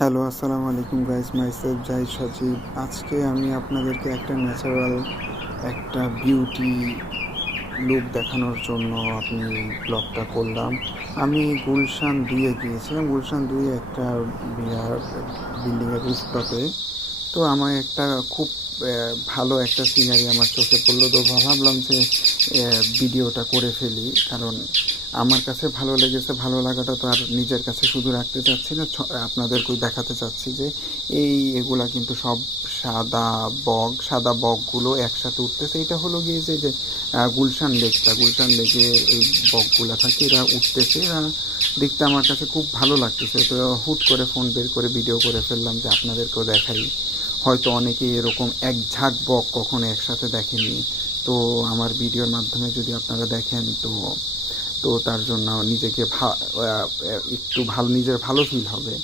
Hello, আসসালামু আলাইকুম guys, myself Zahid সজীব। আজকে আমি আপনাদেরকে একটা ন্যাচারাল একটা বিউটি লুক দেখানোর জন্য ব্লগটা করলাম। আমি গুলশান 2-এ গিয়েছিলাম। গুলশান 2-এ একটা বিরাট বিল্ডিংয়ের রুফটপে। তো আমার একটা খুব ভালো একটা সিনারি আমার চোখে পড়লো, তো ভাবলাম যে ভিডিওটা করে ফেলি। কারণ আমার কাছে ভালো লেগেছে, ভালো লাগাটা তো আর নিজের কাছে শুধু রাখতে চাচ্ছি না, আপনাদেরকেও দেখাতে চাচ্ছি যে এগুলা কিন্তু সব সাদা বকগুলো একসাথে উঠতেছে। এটা হলো গিয়ে যে গুলশান লেকে এই বকগুলা থাকে, এরা উঠতেছে। এরা দেখতে আমার কাছে খুব ভালো লাগতেছে, তো হুট করে ফোন বের করে ভিডিও করে ফেললাম যে আপনাদেরকেও দেখাই। হয়তো অনেকে এরকম এক ঝাঁক বক কখনো একসাথে দেখেননি। তো আমার ভিডিওর মাধ্যমে যদি আপনারা দেখেন, তো তো তার জন্য নিজেকে একটু ভালো, নিজের ভালো ফিল হবে।